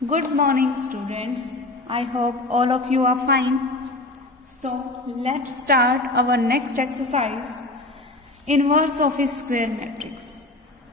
Good morning, students. I hope all of you are fine. So, let's start our next exercise. Inverse of a square matrix.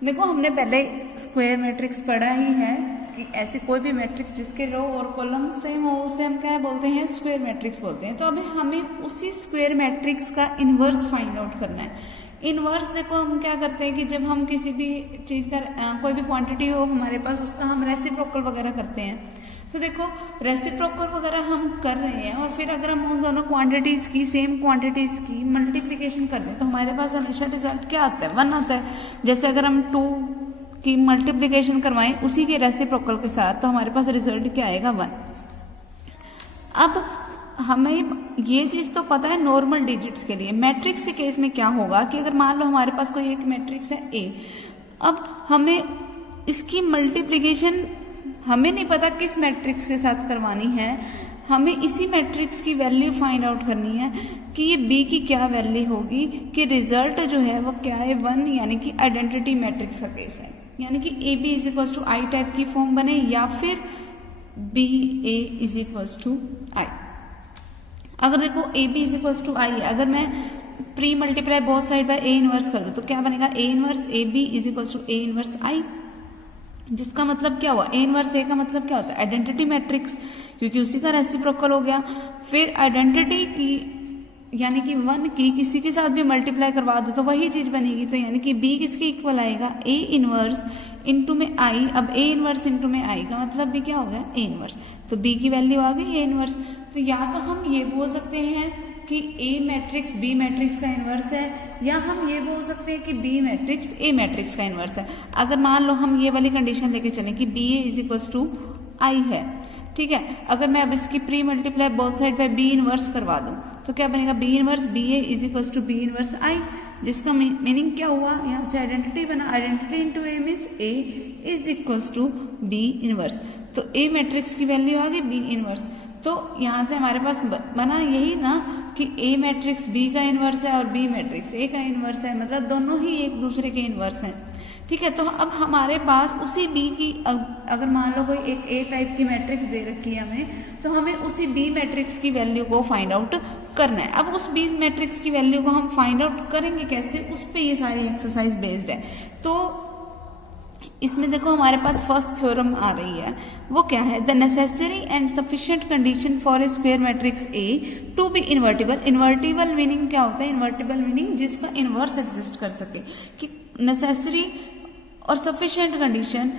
देखो हमने पहले square matrix पढ़ा ही है कि ऐसे कोई भी मैट्रिक्स जिसके रो और कॉलम सेम हो उसे हम क्या बोलते हैं, स्क्वायर मैट्रिक्स बोलते हैं। तो अभी हमें उसी स्क्वायर मैट्रिक्स का इन्वर्स फाइंड आउट करना है। इन्वर्स देखो हम क्या करते हैं कि जब हम किसी भी चीज का कोई भी क्वांटिटी हो हमारे पास उसका हम रेसिप्रोकल वगैरह करते हैं। तो देखो रेसिप्रोकल वगैरह हम कर रहे हैं और फिर अगर हम उन दोनों क्वांटिटीज की सेम क्वांटिटीज की मल्टीप्लिकेशन कर दें तो हमारे पास हमेशा रिजल्ट क्या आता है, 1 आता है। जैसे अगर हम 2 की मल्टीप्लिकेशन करवाएं उसी के रेसिप्रोकल के साथ तो हमारे पास रिजल्ट क्या आएगा, 1। अब हमें ये चीज तो पता है नॉर्मल डिजिट्स के लिए। मैट्रिक्स के केस में क्या होगा कि अगर मान लो हमारे पास कोई एक मैट्रिक्स है ए, अब हमें इसकी मल्टीप्लिकेशन हमें नहीं पता किस मैट्रिक्स के साथ करवानी है, हमें इसी मैट्रिक्स की वैल्यू फाइंड आउट करनी है कि ये बी की क्या वैल्यू होगी कि रिजल्ट जो है वो क्या है, 1, यानी कि आइडेंटिटी मैट्रिक्स का केस है। यानी कि A B is equal to I type की फॉर्म बने या फिर B A is equal to I. अगर देखो A B is equal to I है, अगर मैं pre multiply both side by A inverse कर दूं तो क्या बनेगा, A inverse A B is equal to A inverse I. जिसका मतलब क्या हुआ, ए इनवर्स ए का मतलब क्या होता है, आइडेंटिटी मैट्रिक्स, क्योंकि उसी का रेसिप्रोकल हो गया। फिर आइडेंटिटी की यानी कि 1 की किसी के साथ भी मल्टीप्लाई करवा दो तो वही चीज बनेगी। तो यानी कि बी किसके इक्वल आएगा, ए इनवर्स इंटू में आई। अब ए इनवर्स इंटू में आई का मतलब भी क्या हो गया, ए इनवर्स। तो बी की वैल्यू आ गई ए इनवर्स। तो या तो हम ये बोल सकते हैं कि ए मैट्रिक्स बी मैट्रिक्स का इन्वर्स है, या हम ये बोल सकते हैं कि बी मैट्रिक्स ए मैट्रिक्स का इन्वर्स है। अगर मान लो हम ये वाली कंडीशन लेके चलें कि B A is equal to I है, ठीक है। अगर मैं अब इसकी pre multiply both side by B inverse करवा दूं तो क्या बनेगा, B inverse B A is equal to B inverse I. जिसका मीनिंग क्या हुआ, यहाँ से आइडेंटिटी बना, identity into A means A is equal to B inverse. तो ए मैट्रिक्स की वैल्यू आ गई बी इनवर्स। तो यहाँ से हमारे पास बना यही ना कि ए मैट्रिक्स बी का इनवर्स है और बी मैट्रिक्स ए का इनवर्स है, मतलब दोनों ही एक दूसरे के इनवर्स हैं, ठीक है। तो अब हमारे पास उसी बी की अगर मान लो कोई एक ए टाइप की मैट्रिक्स दे रखी है हमें, तो हमें उसी बी मैट्रिक्स की वैल्यू को फाइंड आउट करना है। अब उस बी मैट्रिक्स की वैल्यू को हम फाइंड आउट करेंगे कैसे, उस पे ये सारी एक्सरसाइज बेस्ड है। तो इसमें देखो हमारे पास फर्स्ट थ्योरम आ रही है, वो क्या है, the necessary and sufficient condition for a square matrix A to be invertible. Invertible meaning क्या होता है, इन्वर्टिबल मीनिंग जिसका इनवर्स एग्जिस्ट कर सके। कि नेसेसरी और सफिशिएंट कंडीशन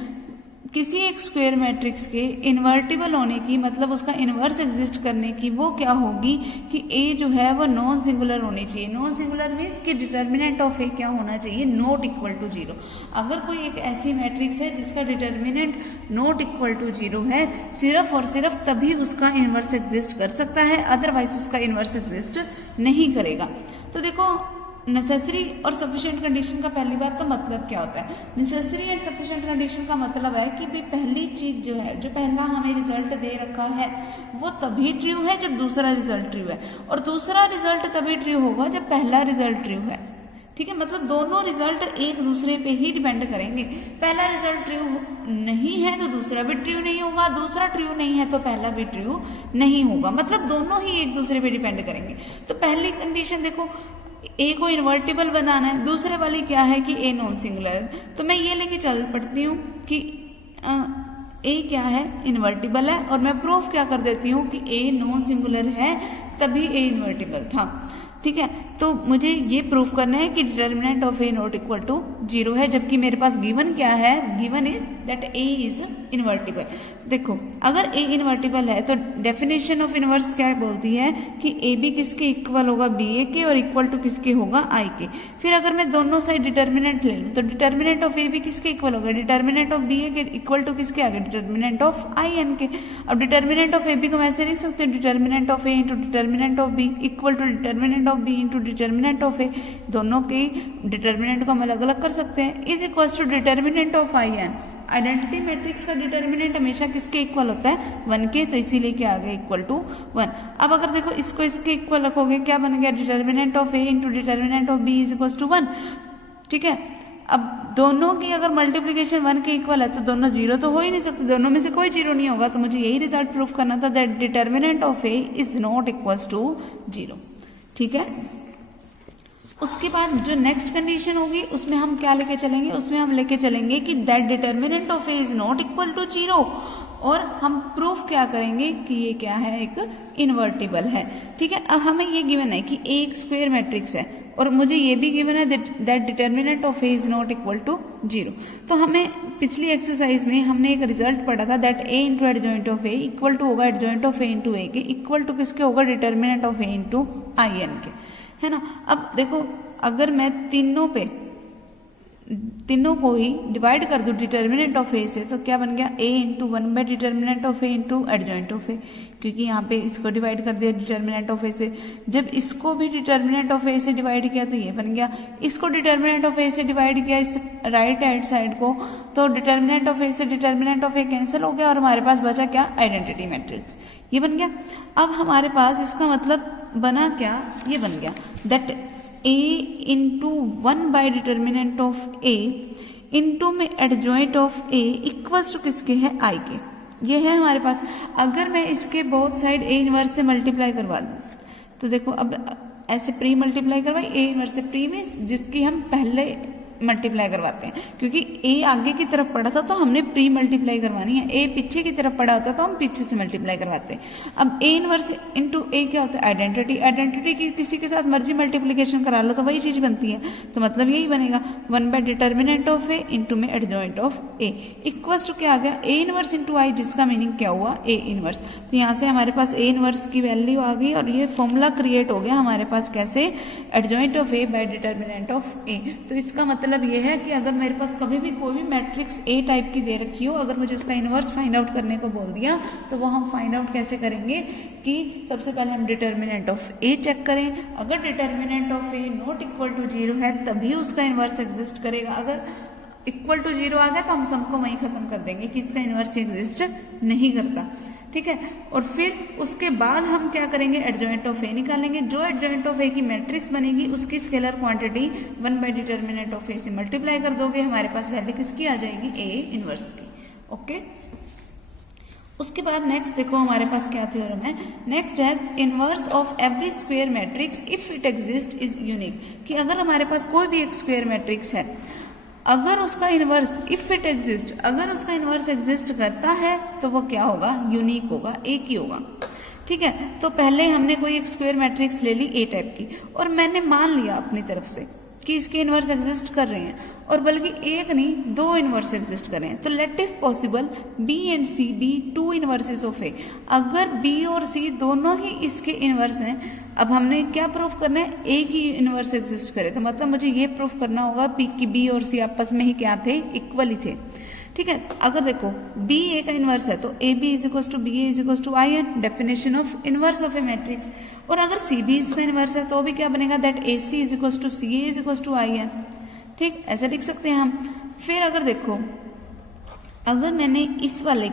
किसी एक स्क्वायर मैट्रिक्स के इन्वर्टिबल होने की, मतलब उसका इनवर्स एग्जिस्ट करने की, वो क्या होगी कि ए जो है वो नॉन सिंगुलर होनी चाहिए। नॉन सिंगुलर मीन्स कि डिटर्मिनेंट ऑफ ए क्या होना चाहिए, नॉट इक्वल टू 0। अगर कोई एक ऐसी मैट्रिक्स है जिसका डिटर्मिनेंट नॉट इक्वल टू 0 है, सिर्फ और सिर्फ तभी उसका इनवर्स एग्जिस्ट कर सकता है, अदरवाइज उसका इनवर्स एग्जिस्ट नहीं करेगा। तो देखो नेसेसरी और सफिशिएंट कंडीशन का पहली बात तो मतलब क्या होता है। नेसेसरी एंड सफिशिएंट कंडीशन का मतलब है कि भाई पहली चीज जो है, जो पहला हमें रिजल्ट दे रखा है वो तभी ट्रू है जब दूसरा रिजल्ट ट्रू है, और दूसरा रिजल्ट तभी ट्रू होगा जब पहला रिजल्ट ट्रू है, ठीक है। मतलब दोनों रिजल्ट एक दूसरे पे ही डिपेंड करेंगे। पहला रिजल्ट ट्रू नहीं है तो दूसरा भी ट्रू नहीं होगा, दूसरा ट्रू नहीं है तो पहला भी ट्रू नहीं होगा, मतलब दोनों ही एक दूसरे पे डिपेंड करेंगे। तो पहली कंडीशन देखो, ए को इन्वर्टिबल बनाना है, दूसरे वाली क्या है कि ए नॉन सिंगुलर है। तो मैं ये लेके चल पड़ती हूँ कि ए क्या है, इन्वर्टिबल है, और मैं प्रूफ क्या कर देती हूँ कि ए नॉन सिंगुलर है तभी ए इन्वर्टिबल था, ठीक है। तो मुझे ये प्रूफ करना है कि determinant of A not equal to 0 है, जबकि मेरे पास गिवन क्या है, given is that A is invertible. देखो अगर ए इन्वर्टिबल है तो डेफिनेशन ऑफ इनवर्स क्या बोलती है कि ए बी किसके इक्वल होगा, बी ए के, और इक्वल टू किसके होगा, आई के। फिर अगर मैं दोनों साइड डिटर्मिनेंट ले लूँ तो डिटर्मिनेंट ऑफ ए बी किसके इक्वल होगा, डिटर्मिनेंट ऑफ बी ए के इक्वल टू किसके आ गए, डिटर्मिनेंट ऑफ आई एन के। अब डिटर्मिनेंट ऑफ ए बी को वैसे लिख सकते हो, determinant of A into determinant of B equal to determinant of B into determinant of A. दोनों के डिटर्मिनेंट को हम अलग अलग कर सकते हैं, is equal to determinant of I N. Identity matrix का डिटर्मिनेंट हमेशा किसके इक्वल होता है, 1 के, तो इसीलिए क्या आ गया, इक्वल टू 1। अब अगर देखो इसको इसके इक्वल रखोगे क्या बन गया, determinant of A into determinant of B is equal to 1, ठीक है। अब दोनों की अगर मल्टीप्लीकेशन 1 के इक्वल है तो दोनों जीरो तो हो ही नहीं सकते, दोनों में से कोई जीरो नहीं होगा, तो मुझे यही रिजल्ट प्रूफ करना था, that determinant of A is not equals to zero. ठीक है, उसके बाद जो नेक्स्ट कंडीशन होगी उसमें हम क्या लेके चलेंगे, उसमें हम लेके चलेंगे कि that determinant of A is not equal to zero, और हम प्रूफ क्या करेंगे कि ये क्या है, एक इन्वर्टिबल है। ठीक है, अब हमें ये गिवन है कि ए एक स्क्वायर मैट्रिक्स है और मुझे ये भी गिवन है that determinant of A is not equal to zero. तो हमें पिछली एक्सरसाइज में हमने एक रिजल्ट पढ़ा था that A into adjoint of A equal to होगा adjoint of A into A के, इक्वल टू किसके होगा, determinant of A into I N के, है ना। अब देखो अगर मैं तीनों को ही डिवाइड कर दूं डिटर्मिनेंट ऑफ ए से, तो क्या बन गया, A into 1 by determinant of A into adjoint of A, क्योंकि यहाँ पे इसको डिवाइड कर दिया डिटर्मिनेंट ऑफ ए से। जब इसको भी डिटर्मिनेंट ऑफ ए से डिवाइड किया तो ये बन गया, इसको डिटर्मिनेंट ऑफ ए से डिवाइड किया इस राइट हैंड साइड को, तो डिटर्मिनेंट ऑफ ए से डिटर्मिनेंट ऑफ ए कैंसिल हो गया और हमारे पास बचा क्या, आइडेंटिटी मैट्रिक्स, ये बन गया। अब हमारे पास इसका मतलब बना क्या, ये बन गया that a into 1 by determinant of a into में adjoint of a equals to किसके है, i के, ये है हमारे पास। अगर मैं इसके बोथ साइड a इनवर्स से मल्टीप्लाई करवा दूं तो देखो, अब ऐसे प्री मल्टीप्लाई करवाई, a इनवर्स से प्री मीन्स जिसकी हम पहले मल्टीप्लाई करवाते हैं, क्योंकि a आगे की तरफ पड़ा था तो हमने प्री मल्टीप्लाई करवानी है, a पीछे की तरफ पड़ा होता तो हम पीछे से मल्टीप्लाई करवाते हैं। अब a इनवर्स इंटू a क्या होता है, आइडेंटिटी, आइडेंटिटी की किसी के साथ मर्जी मल्टीप्लीकेशन करा लो तो वही चीज बनती है, तो मतलब यही बनेगा 1 by determinant of a into में adjoint of a equals to क्या आ गया, a इनवर्स इंटू आई, जिसका मीनिंग क्या हुआ, a इनवर्स। तो यहाँ से हमारे पास a इनवर्स की वैल्यू आ गई और ये फॉर्मूला क्रिएट हो गया हमारे पास, कैसे, adjoint of a by determinant of a। तो इसका मतलब ये है कि अगर मेरे पास कभी भी कोई भी मैट्रिक्स ए टाइप की दे रखी हो, अगर मुझे उसका इनवर्स फाइंड आउट करने को बोल दिया तो वो हम फाइंड आउट कैसे करेंगे कि सबसे पहले हम डिटर्मिनेंट ऑफ ए चेक करें, अगर determinant of A not equal to zero है तभी उसका इनवर्स एग्जिस्ट करेगा, अगर इक्वल टू जीरो आ गया तो हम सबको वहीं खत्म कर देंगे कि इसका इनवर्स एग्जिस्ट नहीं करता। ठीक है, और फिर उसके बाद हम क्या करेंगे, एडजॉइंट ऑफ ए निकालेंगे, जो एडजॉइंट ऑफ ए की मैट्रिक्स बनेगी उसकी scalar quantity 1 by determinant of A से मल्टीप्लाई कर दोगे, हमारे पास वैल्यू किसकी आ जाएगी, ए इनवर्स की। ओके, उसके बाद नेक्स्ट देखो हमारे पास क्या थ्योरम है, नेक्स्ट है inverse of every square matrix if it exist is unique, कि अगर हमारे पास कोई भी एक स्क्वायर मैट्रिक्स है, अगर उसका इनवर्स इफ इट एग्जिस्ट, अगर उसका इनवर्स एग्जिस्ट करता है तो वो क्या होगा, यूनिक होगा, एक ही होगा। ठीक है, तो पहले हमने कोई एक स्क्वायर मैट्रिक्स ले ली ए टाइप की और मैंने मान लिया अपनी तरफ से कि इसके इनवर्स एग्जिस्ट कर रहे हैं, और बल्कि एक नहीं दो इनवर्स एग्जिस्ट कर रहे हैं, तो let if possible B and C be two inverses of A, अगर बी और सी दोनों ही इसके इनवर्स हैं, अब हमने क्या प्रूफ करना है, ए की इनवर्स एग्जिस्ट करे, तो मतलब मुझे ये प्रूफ करना होगा कि बी और सी आपस में ही क्या थे, इक्वल ही थे। ठीक है, अगर देखो बी ए का इनवर्स है तो A B is equal to B A is equal to I N, definition of inverse of a matrix, और अगर सी बी इसका इनवर्स है तो भी क्या बनेगा, that A C is equal to C A is equal to I N. ठीक, ऐसे लिख सकते हैं हम। फिर अगर देखो, अगर मैंने इस वाले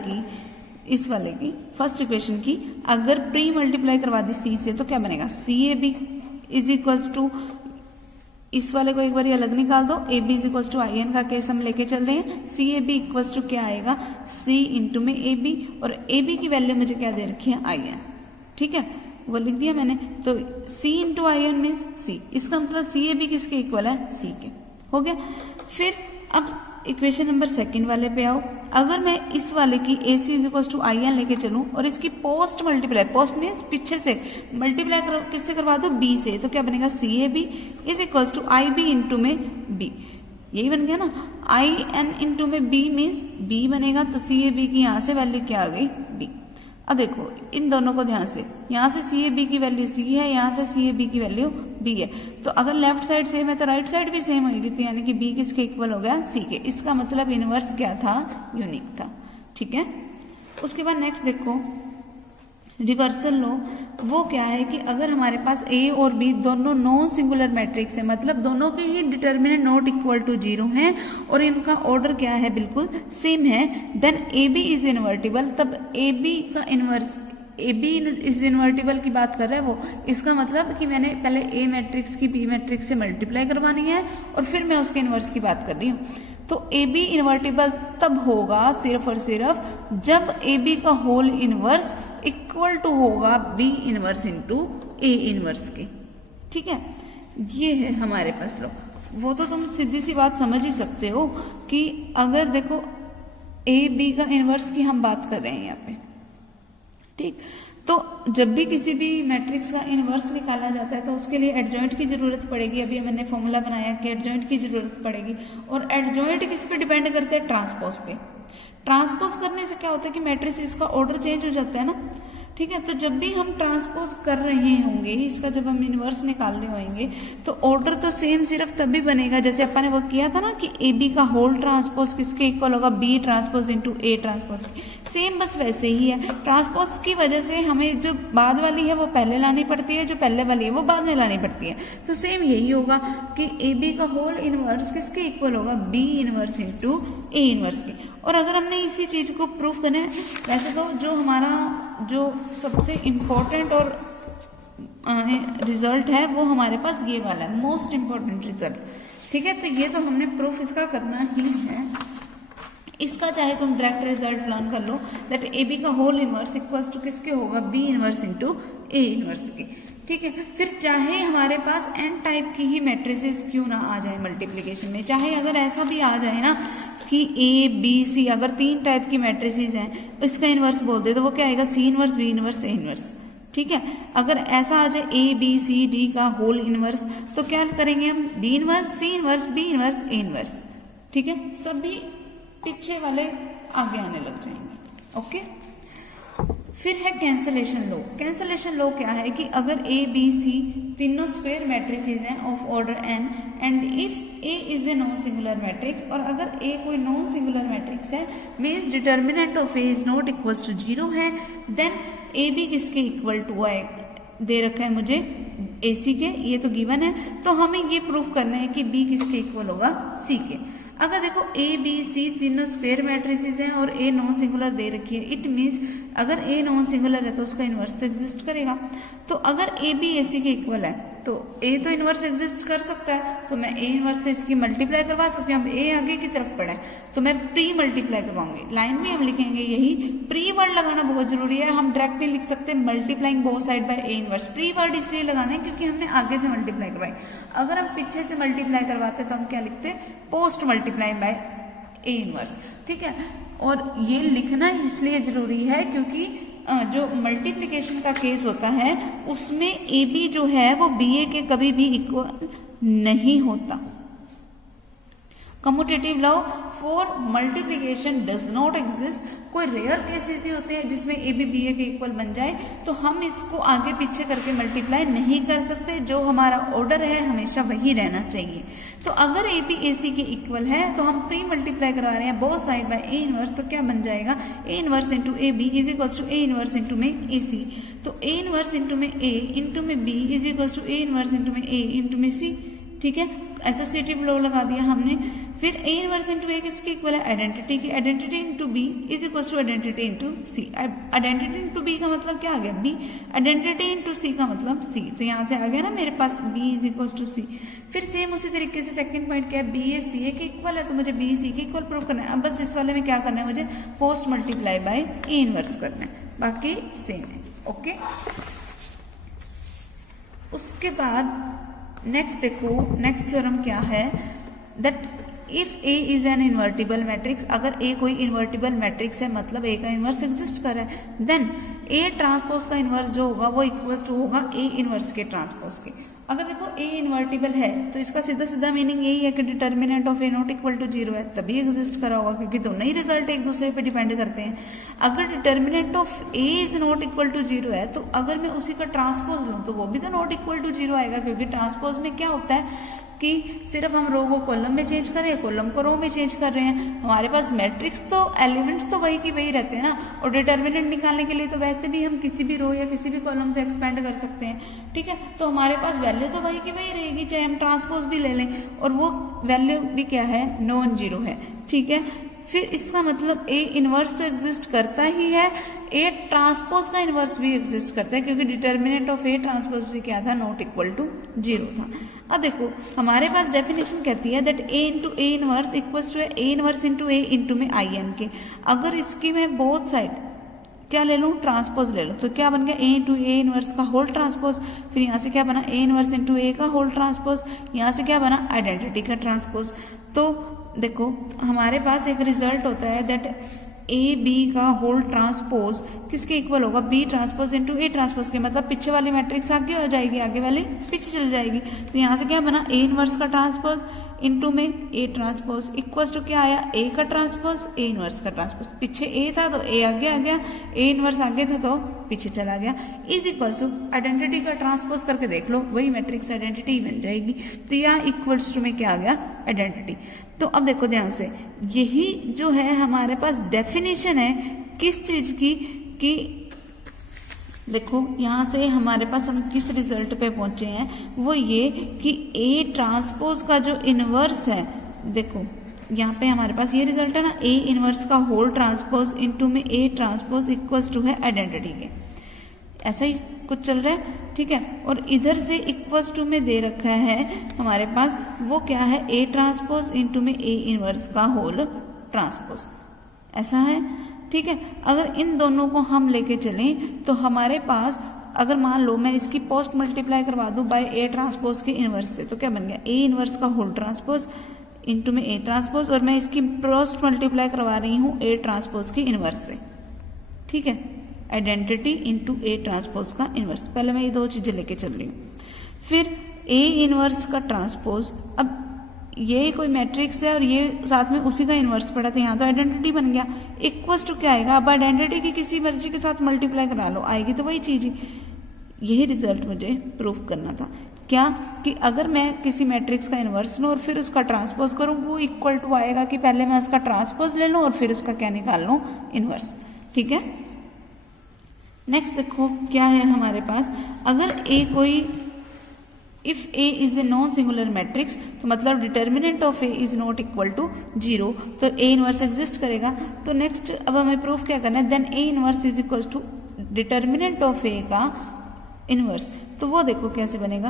की फर्स्ट इक्वेशन की अगर प्री मल्टीप्लाई करवा दी सी से तो क्या बनेगा, C A B is equals to, इस वाले को एक बार अलग निकाल दो, A B is equals to I N का केस हम लेके चल रहे हैं, C A B equals to क्या आएगा, सी इंटू में ए बी, और ए बी की वैल्यू मुझे क्या दे रखी है, आई एन। ठीक है, वो लिख दिया मैंने, तो सी इंटू आई एन मीन्स सी, इसका मतलब सी ए बी किसके इक्वल है, सी के, हो गया। फिर अब इक्वेशन नंबर सेकंड वाले पे आओ, अगर मैं इस वाले की A C is equal to I N लेके चलूं और इसकी पोस्ट मल्टीप्लाई, पोस्ट मीन्स पीछे से मल्टीप्लाई किससे करवा दो, बी से, तो क्या बनेगा, C A B is equal to I B into में बी, यही बन गया ना, आई एन इंटू में बी मीन्स बी बनेगा, तो सी ए बी की यहाँ से वैल्यू क्या आ गई, बी। अब देखो इन दोनों को ध्यान से, यहाँ से सी ए बी की वैल्यू सी है, यहाँ से सी ए बी की वैल्यू बी है, तो अगर लेफ्ट साइड सेम है तो राइट साइड भी सेम होगी, तो यानी कि बी किसके इक्वल हो गया, सी के, इसका मतलब इनवर्स क्या था, यूनिक था। ठीक है, उसके बाद नेक्स्ट देखो रिवर्सल लो, वो क्या है कि अगर हमारे पास ए और बी दोनों नॉन सिंगुलर मैट्रिक्स है, मतलब दोनों के ही determinant not equal to zero हैं और इनका ऑर्डर क्या है, बिल्कुल सेम है, then A B is invertible, तब ए बी का inverse A B is invertible की बात कर रहा है वो, इसका मतलब कि मैंने पहले ए मैट्रिक्स की बी मैट्रिक्स से मल्टीप्लाई करवानी है और फिर मैं उसके इन्वर्स की बात कर रही हूँ। तो ए बी इन्वर्टिबल तब होगा सिर्फ और सिर्फ जब ए बी का होल इन्वर्स इक्वल टू होगा B inverse into A inverse के। ठीक है, ये है हमारे पास। लो वो तो तुम सीधी सी बात समझ ही सकते हो कि अगर देखो ए बी का इन्वर्स की हम बात कर रहे हैं यहाँ पे, ठीक, तो जब भी किसी भी मैट्रिक्स का इन्वर्स निकाला जाता है तो उसके लिए एडजॉइंट की जरूरत पड़ेगी। अभी मैंने फॉर्मूला बनाया कि एडजॉइंट की जरूरत पड़ेगी, और एडजॉइंट किस पे डिपेंड करते हैं? ट्रांसपोज पे। ट्रांसपोज करने से क्या होता है कि मैट्रिक्स का ऑर्डर चेंज हो जाता है ना। ठीक है, तो जब भी हम ट्रांसपोज कर रहे होंगे, इसका जब हम इन्वर्स निकाल रहे होंगे तो ऑर्डर तो सेम सिर्फ तभी बनेगा जैसे अपन ने वो किया था ना कि ए बी का होल ट्रांसपोज किसके इक्वल होगा? B transpose into A transpose. Same बस वैसे ही है। ट्रांसपोज की वजह से हमें जो बाद वाली है वो पहले लानी पड़ती है, जो पहले वाली है वो बाद में लानी पड़ती है। तो सेम यही होगा कि ए बी का होल इनवर्स किसके इक्वल होगा? B inverse into A inverse के। और अगर हमने इसी चीज को प्रूफ करना है, वैसे तो जो हमारा जो सबसे इम्पोर्टेंट और रिजल्ट है वो हमारे पास ये वाला है, मोस्ट इम्पोर्टेंट रिजल्ट। ठीक है, तो ये तो हमने प्रूफ इसका करना ही है। इसका चाहे तुम डायरेक्ट रिजल्ट लर्न कर लो दैट ए बी का होल इनवर्स इक्वल्स टू किसके होगा? B inverse into A inverse के। ठीक है, फिर चाहे हमारे पास एन टाइप की ही मैट्रिसेस क्यों ना आ जाए मल्टीप्लिकेशन में, चाहे अगर ऐसा भी आ जाए ना कि ए बी सी अगर 3 टाइप की मैट्रिसेस हैं इसका इनवर्स बोल दे तो वो क्या आएगा? C inverse, B inverse, A inverse. ठीक है, अगर ऐसा आ जाए ए बी सी डी का होल इनवर्स तो क्या करेंगे हम? D inverse, C inverse, B inverse, A inverse. ठीक है, सभी पीछे वाले आगे आने लग जाएंगे। ओके, फिर है कैंसलेशन लो। कैंसलेशन लो क्या है कि अगर ए बी सी तीनों स्क्वायर मैट्रिसेस हैं of order N and if A is a non singular matrix, और अगर ए कोई नॉन सिंगुलर मैट्रिक्स है means determinant of A is not equal to 0 है, देन ए बी किसके इक्वल टू आए? दे रखा है मुझे ए सी के, ये तो गिवन है, तो हमें ये प्रूफ करना है कि बी किसके इक्वल होगा? सी के। अगर देखो ए बी सी तीनों स्क्वायर मैट्रिसेस हैं और ए नॉन सिंगुलर दे रखी है, इट मीन्स अगर ए नॉन सिंगुलर है तो उसका इन्वर्स तो एग्जिस्ट करेगा। तो अगर ए बी ए सी के इक्वल है तो ए तो इन्वर्स एग्जिस्ट कर सकता है, तो मैं ए इन्वर्स से इसकी मल्टीप्लाई करवा सकती हूँ। अब ए आगे की तरफ पड़ा है तो मैं प्री मल्टीप्लाई करवाऊंगी। लाइन में हम लिखेंगे यही, प्री वर्ड लगाना बहुत जरूरी है। हम डायरेक्ट नहीं लिख सकते multiplying both side by A inverse. Pre word इसलिए लगाना है क्योंकि हमने आगे से मल्टीप्लाई करवाई। अगर हम पीछे से मल्टीप्लाई करवाते तो हम क्या लिखते? Post multiply by A inverse. ठीक है, और ये लिखना इसलिए जरूरी है क्योंकि जो मल्टीप्लिकेशन का केस होता है उसमें ए बी जो है वो बी ए के कभी भी इक्वल नहीं होता। Commutative law for multiplication does not exist. कोई रेयर केसेस ही होते हैं जिसमें ए बी बी ए के इक्वल बन जाए, तो हम इसको आगे पीछे करके मल्टीप्लाई नहीं कर सकते। जो हमारा ऑर्डर है हमेशा वही रहना चाहिए। तो अगर ए बी ए सी के इक्वल है तो हम प्री मल्टीप्लाई करवा रहे हैं both side by A inverse, तो क्या बन जाएगा? A inverse into A B is equal to A inverse into में ए सी। तो ए इनवर्स इंटू में ए इंटू में B is equal to A inverse into में ए इंटू में सी। ठीक है, एसोसिएटिव लॉ लगा दिया हमने। फिर ए इनवर्स इंटू ए किसके इक्वल है? आइडेंटिटी की। Identity into B is equal to identity into C. Identity into B का मतलब क्या आ गया? बी। आइडेंटिटी इंटू सी का मतलब सी। तो यहाँ से आ गया ना मेरे पास बी इज इक्वल टू सी। फिर सेम उसी तरीके से सेकंड पॉइंट क्या है? बी ए सी ए के इक्वल है तो मुझे बी सी के इक्वल प्रूव करना है। अब बस इस वाले में क्या करना है? मुझे post multiply by A inverse करना है, बाकी सेम है। ओके, उसके बाद नेक्स्ट देखो, नेक्स्ट थ्योरम क्या है? That if A is an invertible matrix, अगर ए कोई इन्वर्टिबल मैट्रिक्स है मतलब ए का इन्वर्स एग्जिस्ट कर रहा है, देन ए ट्रांसपोज का इन्वर्स जो होगा वो इक्वल टू होगा ए इन्वर्स के ट्रांसपोज के। अगर देखो ए इन्वर्टिबल है तो इसका सीधा सीधा मीनिंग यही है कि determinant of A not equal to 0 है, तभी एग्जिस्ट करा होगा क्योंकि दोनों ही रिजल्ट एक दूसरे पे डिपेंड करते हैं। अगर determinant of A is not equal to 0 है तो अगर मैं उसी का ट्रांसपोज लूँ तो वो भी तो नॉट इक्वल टू 0 आएगा, क्योंकि ट्रांसपोज में क्या होता है कि सिर्फ हम रो को कॉलम में चेंज कर रहे हैं, कॉलम को रो में चेंज कर रहे हैं। हमारे पास मैट्रिक्स तो एलिमेंट्स तो वही की वही रहते हैं ना, और डिटर्मिनेंट निकालने के लिए तो वैसे भी हम किसी भी रो या किसी भी कॉलम से एक्सपेंड कर सकते हैं। ठीक है, तो हमारे पास वैल्यू तो वही की वही रहेगी चाहे हम ट्रांसपोज भी ले लें, और वो वैल्यू भी क्या है? नॉन जीरो है। ठीक है, फिर इसका मतलब ए इनवर्स तो एग्जिस्ट करता ही है, ए ट्रांसपोज का इनवर्स भी एग्जिस्ट करता है, क्योंकि डिटर्मिनेंट ऑफ ए ट्रांसपोज भी क्या था, नॉट इक्वल टू 0 था। अब देखो हमारे पास डेफिनेशन कहती है that A into A inverse equals to A inverse into A into में आई एन के। अगर इसकी मैं बोथ साइड क्या ले लूँ, ट्रांसपोज ले लूँ, तो क्या बन गया, ए इंटू ए इनवर्स का होल ट्रांसपोज, फिर यहाँ से क्या बना, ए इनवर्स इंटू ए का होल ट्रांसपोज, यहाँ से क्या बना, आइडेंटिटी का ट्रांसपोज। तो देखो हमारे पास एक रिजल्ट होता है दैट ए बी का होल ट्रांसपोज किसके इक्वल होगा, B transpose into A transpose के, मतलब पीछे वाली मैट्रिक्स आगे हो जाएगी, आगे वाली पीछे चल जाएगी। तो यहाँ से क्या बना, ए इनवर्स का ट्रांसपोज इंटू में ए ट्रांसपोज इक्वल्स टू क्या आया, ए का ट्रांसपोज ए इनवर्स का ट्रांसपोज, पीछे ए था तो ए आगे आ गया, ए इनवर्स आगे था तो पीछे चला गया, इज इक्वल्स टू आइडेंटिटी का ट्रांसपोज करके देख लो, वही मैट्रिक्स आइडेंटिटी बन जाएगी। तो यहाँ इक्वल्स टू में क्या आ गया, आइडेंटिटी। तो अब देखो ध्यान से, यही जो है हमारे पास डेफिनेशन है किस चीज की, कि देखो यहाँ से हमारे पास हम किस रिजल्ट पे पहुंचे हैं, वो ये कि ए ट्रांसपोज का जो इनवर्स है, देखो यहाँ पे हमारे पास ये रिजल्ट है ना, ए इनवर्स का होल ट्रांसपोज इनटू में ए ट्रांसपोज इक्वल्स टू है आइडेंटिटी के, ऐसा ही कुछ चल रहा है, ठीक है। और इधर से इक्वल्स टू में दे रखा है हमारे पास, वो क्या है, ए ट्रांसपोज इनटू में ए इनवर्स का होल ट्रांसपोज, ऐसा है, ठीक है। अगर इन दोनों को हम लेके चलें तो हमारे पास, अगर मान लो मैं इसकी पोस्ट मल्टीप्लाई करवा दूं बाय ए ट्रांसपोज के इनवर्स से, तो क्या बन गया, ए इनवर्स का होल ट्रांसपोज इनटू में ए ट्रांसपोज, और मैं इसकी पोस्ट मल्टीप्लाई करवा रही हूं ए ट्रांसपोज के इनवर्स से, ठीक है, आइडेंटिटी इंटू ए ट्रांसपोज का इनवर्स। पहले मैं ये दो चीजें लेके चल रही हूँ, फिर ए इनवर्स का ट्रांसपोज, अब ये कोई मैट्रिक्स है और ये साथ में उसी का इनवर्स पड़ा, तो यहाँ तो आइडेंटिटी बन गया, इक्वल्स टू क्या आएगा, अब आइडेंटिटी की किसी मर्जी के साथ मल्टीप्लाई करा लो, आएगी तो वही चीज ही। यही रिजल्ट मुझे प्रूफ करना था, क्या कि अगर मैं किसी मैट्रिक्स का इनवर्स लूँ और फिर उसका ट्रांसपोज करूँ, वो इक्वल टू आएगा कि पहले मैं उसका ट्रांसपोज ले लूँ और फिर उसका क्या निकाल लूँ, इनवर्स, ठीक है। नेक्स्ट देखो क्या है हमारे पास, अगर ए कोई, if A is a non singular matrix, तो मतलब determinant of A is not equal to 0, तो ए इनवर्स एग्जिस्ट करेगा। तो नेक्स्ट अब हमें प्रूफ क्या करना है, then A inverse is equal to determinant of A का इनवर्स। तो वो देखो कैसे बनेगा,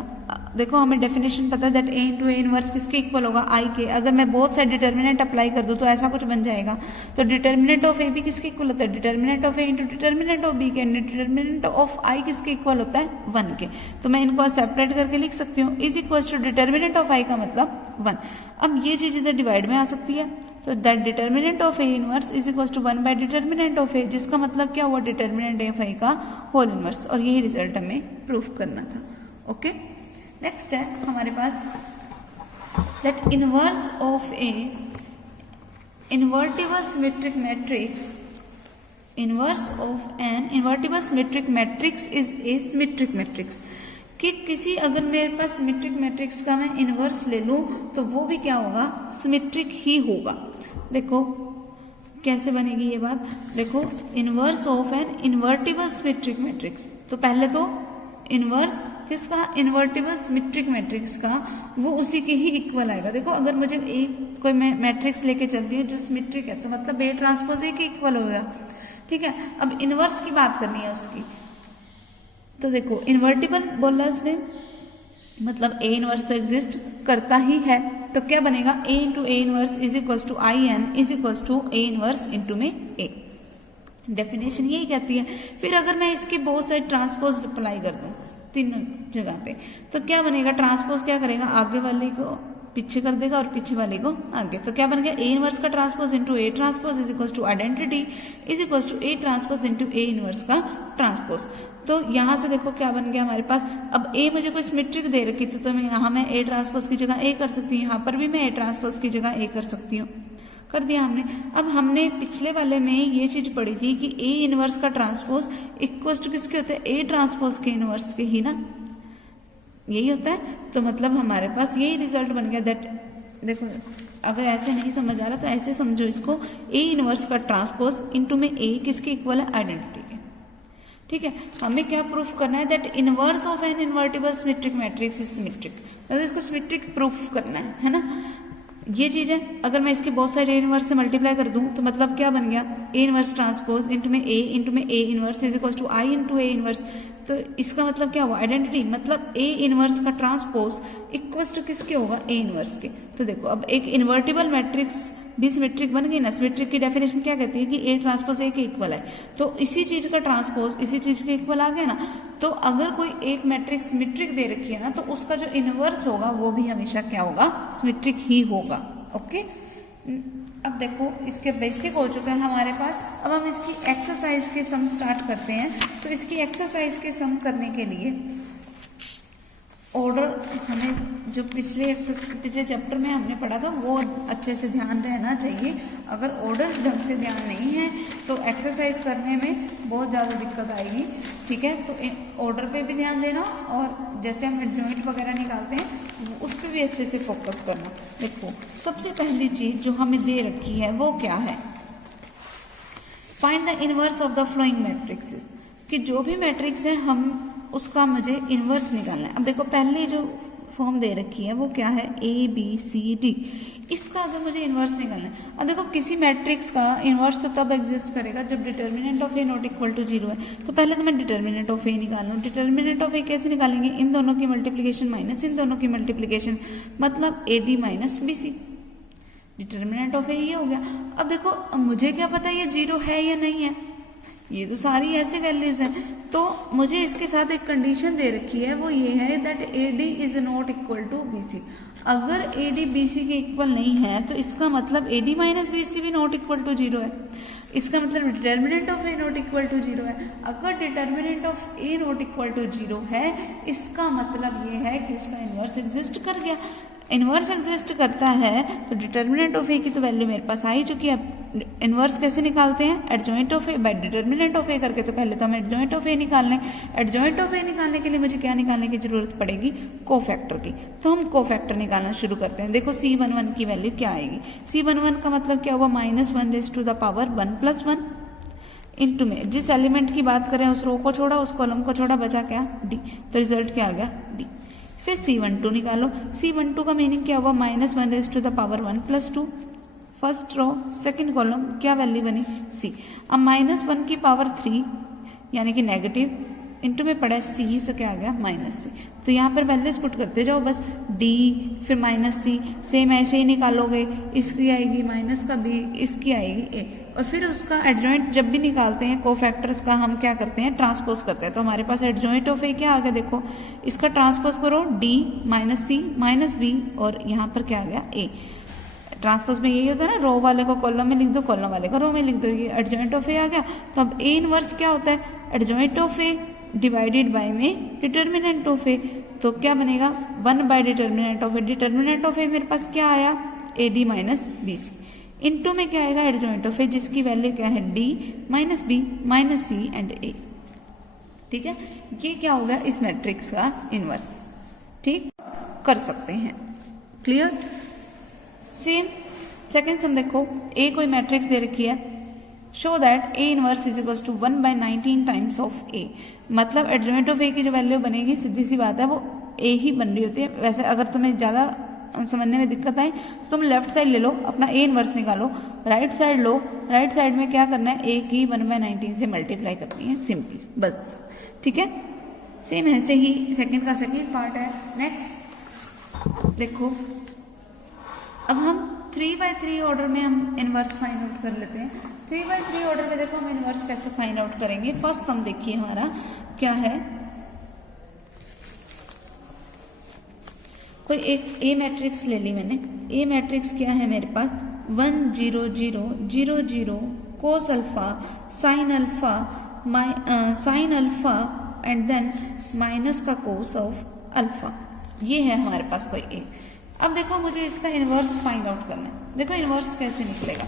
देखो हमें डेफिनेशन पता है that A into A inverse किसके इक्वल होगा, आई के। अगर मैं बहुत सारे डिटर्मिनेंट अप्लाई कर दूं तो ऐसा कुछ बन जाएगा। तो डिटर्मिनेंट ऑफ ए भी किसके इक्वल होता है, determinant of A into determinant of B के, डिटर्मिनेंट ऑफ आई किसके इक्वल होता है, 1 के। तो मैं इनको सेपरेट करके लिख सकती हूँ, is equal to determinant of I का मतलब 1। अब ये चीज इधर डिवाइड में आ सकती है, तो that determinant of A inverse is equal to 1 by determinant of A, जिसका मतलब क्या हुआ, डिटर्मिनेंट ऑफ ए का होल इनवर्स। और यही रिजल्ट हमें प्रूफ करना था। ओके, नेक्स्ट है हमारे पास that inverse of A invertible symmetric matrix, inverse of an invertible symmetric matrix is a symmetric matrix. कि किसी अगर मेरे पास सिमेट्रिक मैट्रिक्स का मैं इनवर्स ले लूं तो वो भी क्या होगा, सिमेट्रिक ही होगा। देखो कैसे बनेगी ये बात, देखो inverse of an invertible symmetric matrix, तो पहले तो इनवर्स किसका, इन्वर्टिबल सिमेट्रिक मैट्रिक्स का, वो उसी के ही इक्वल आएगा। देखो अगर मुझे एक कोई मैट्रिक्स लेके चल रही है जो सिमेट्रिक है, तो मतलब ए ट्रांसपोज ए के इक्वल होगा, ठीक है। अब इनवर्स की बात करनी है उसकी, तो देखो इन्वर्टिबल बोला उसने, मतलब ए इनवर्स तो एग्जिस्ट करता ही है, तो क्या बनेगा, A into A inverse is equals to I N is equals to A inverse into में ए। डेफिनेशन यही कहती है। फिर अगर मैं इसके बहुत सारे ट्रांसपोज अप्लाई कर दूं तीनों जगह पे, तो क्या बनेगा, ट्रांसपोज क्या करेगा, आगे वाले को पीछे कर देगा और पीछे वाले को आगे। तो क्या बन गया, ए इनवर्स का transpose into A transpose is equals to identity is equals to A transpose into A inverse का ट्रांसपोज। तो यहाँ से देखो क्या बन गया हमारे पास, अब ए मुझे कोई सिमेट्रिक दे रखी थी, तो मैं यहाँ मैं ए ट्रांसपोज की जगह ए कर सकती हूँ, यहाँ पर भी मैं ए ट्रांसपोज की जगह ए कर सकती हूँ, कर दिया हमने। अब हमने पिछले वाले में ये चीज पढ़ी थी कि ए इनवर्स का ट्रांसपोज इक्वल्स टू किसके होते हैं, ए ट्रांसपोज के इनवर्स के ही ना, यही होता है। तो मतलब हमारे पास यही रिजल्ट बन गया दैट, देखो अगर ऐसे नहीं समझ आ रहा तो ऐसे समझो इसको, ए इनवर्स का ट्रांसपोज इनटू में ए किसके इक्वल है, आइडेंटिटी के, ठीक है। हमें क्या प्रूफ करना है, that inverse of an invertible symmetric matrix is symmetric, मतलब इसको सिमेट्रिक प्रूफ करना है ना। ये चीज़ है। अगर मैं इसके बहुत सारे ए इनवर्स से मल्टीप्लाई कर दूं तो मतलब क्या बन गया, ए इनवर्स ट्रांसपोज इंटू में A inverse is equal to I into A inverse. तो इसका मतलब क्या हुआ, आइडेंटिटी, मतलब ए इनवर्स का ट्रांसपोज इक्वल्स टू किसके होगा, ए इनवर्स के। तो देखो अब एक इन्वर्टिबल मैट्रिक्स भी सिमेट्रिक बन गई ना। सिमेट्रिक की डेफिनेशन क्या कहती है कि ए ट्रांसपोज ए के इक्वल है। तो इसी चीज का ट्रांसपोज इसी चीज के इक्वल आ गया ना। तो अगर कोई एक मैट्रिक्स सिमेट्रिक दे रखी है ना, तो उसका जो इनवर्स होगा वो भी हमेशा क्या होगा, सिमेट्रिक ही होगा। ओके, अब देखो इसके बेसिक हो चुका है हमारे पास। अब हम इसकी एक्सरसाइज के सम स्टार्ट करते हैं। तो इसकी एक्सरसाइज के सम करने के लिए ऑर्डर हमें जो पिछले चैप्टर में हमने पढ़ा था वो अच्छे से ध्यान रहना चाहिए। अगर ऑर्डर ढंग से ध्यान नहीं है तो एक्सरसाइज करने में बहुत ज़्यादा दिक्कत आएगी। ठीक है, तो ऑर्डर पे भी ध्यान देना और जैसे हम एडजॉइंट वगैरह निकालते हैं उस पर भी अच्छे से फोकस करना। देखो सबसे पहली चीज़ जो हमें दे रखी है वो क्या है, find the inverse of the flowing matrixes, कि जो भी मैट्रिक्स है हम उसका मुझे इन्वर्स निकालना है। अब देखो पहले जो फॉर्म दे रखी है वो क्या है, ए बी सी डी। इसका अगर मुझे इन्वर्स निकालना है, अब देखो किसी मैट्रिक्स का इन्वर्स तो तब एग्जिस्ट करेगा जब determinant of A not equal to 0 है। तो पहले तो मैं डिटर्मिनेंट ऑफ ए निकाल लूँ। डिटर्मिनेंट ऑफ ए कैसे निकालेंगे, इन दोनों की मल्टीप्लीकेशन माइनस इन दोनों की मल्टीप्लीकेशन, मतलब A D minus B C. Determinant of A ये हो गया। अब देखो मुझे क्या पता ये 0 है या नहीं है, ये तो सारी ऐसे वैल्यूज हैं। तो मुझे इसके साथ एक कंडीशन दे रखी है, वो ये है that A D is not equal to B C. अगर ए डी बी सी के इक्वल नहीं है तो इसका मतलब A D minus B C भी नॉट इक्वल टू 0 है। इसका मतलब determinant of A not equal to 0 है। अगर determinant of A not equal to 0 है, इसका मतलब ये है कि उसका इन्वर्स एग्जिस्ट कर गया। इन्वर्स एग्जिस्ट करता है तो डिटर्मिनेंट ऑफ ए की तो वैल्यू मेरे पास आ ही चुकी है। इन्वर्स कैसे निकालते हैं, adjoint of A by determinant of A करके। तो पहले तो हम एडजॉइंट ऑफ ए निकाल लें। एडजॉइंट ऑफ ए निकालने के लिए मुझे क्या निकालने की जरूरत पड़ेगी, कोफैक्टर की। तो हम कोफैक्टर निकालना शुरू करते हैं। देखो C11 की वैल्यू क्या आएगी, C11 का मतलब क्या हुआ, -1 raise to the power 1 + 1 into में जिस एलिमेंट की बात करें उस रो को छोड़ा, उस कॉलम को छोड़ा, बचा क्या, डी। तो रिजल्ट क्या आ गया, डी। फिर C12 निकालो। C12 का मीनिंग क्या हुआ, -1 raise to the power 1 + 2। First row second column क्या वैल्यू बनी, C। अब -1 की पावर 3 यानी कि नेगेटिव इंटू में पड़ा C, तो क्या आ गया -C। तो यहाँ पर वैल्यूज पुट करते जाओ बस, D फिर -C। सेम ऐसे ही निकालोगे, इसकी आएगी माइनस का B, इसकी आएगी A। और फिर उसका एडजॉइंट जब भी निकालते हैं कोफैक्टर्स का हम क्या करते हैं, ट्रांसपोज करते हैं। तो हमारे पास एडजॉइंट ऑफ ए क्या आ गया, देखो इसका ट्रांसपोज करो, D -C -B और यहाँ पर क्या आ गया, A। ट्रांसपोज में यही होता है ना, रो वाले को कॉलम में लिख दो, कॉलम वाले को रो में लिख दो। ये एडजॉइंट ऑफ ए आ गया। तो अब ए इनवर्स क्या होता है, adjoint of A divided by में डिटर्मिनेंट ऑफ ए। तो क्या बनेगा, 1 by determinant of A. Determinant of A मेरे पास क्या आया, A D minus B C. Into में क्या आएगा, एडजॉइंट ऑफ ए जिसकी वैल्यू क्या है, D minus B minus C and A. ठीक है, ये क्या होगा, इस मैट्रिक्स का इनवर्स। ठीक, कर सकते हैं, क्लियर। सेम सेकेंड सम देखो, ए कोई मैट्रिक्स दे रखी है, show that A inverse is equals to 1/19 times of A. मतलब एडजॉइंट ऑफ ए की जो वैल्यू बनेगी, सीधी सी बात है, वो ए ही बन रही होती है। वैसे अगर तुम्हें ज़्यादा समझने में दिक्कत आए तो तुम लेफ्ट साइड ले लो, अपना ए इनवर्स निकालो, राइट साइड लो। राइट साइड में क्या करना है, ए की 1/19 से मल्टीप्लाई करनी है, सिंपल, बस। ठीक है, सेम ऐसे ही सेकेंड का सेकेंड पार्ट है। नेक्स्ट देखो, अब हम 3/3 ऑर्डर में हम इनवर्स फाइंड आउट कर लेते हैं। 3/3 ऑर्डर में देखो हम इनवर्स कैसे फाइंड आउट करेंगे। फर्स्ट सम देखिए हमारा क्या है, कोई एक ए मैट्रिक्स ले ली मैंने। ए मैट्रिक्स क्या है मेरे पास, 1 0 0 0 0 cos alpha sine alpha and then minus का कोस ऑफ अल्फा। ये है हमारे पास कोई ए। अब देखो मुझे इसका इनवर्स फाइंड आउट करना है। देखो इनवर्स कैसे निकलेगा,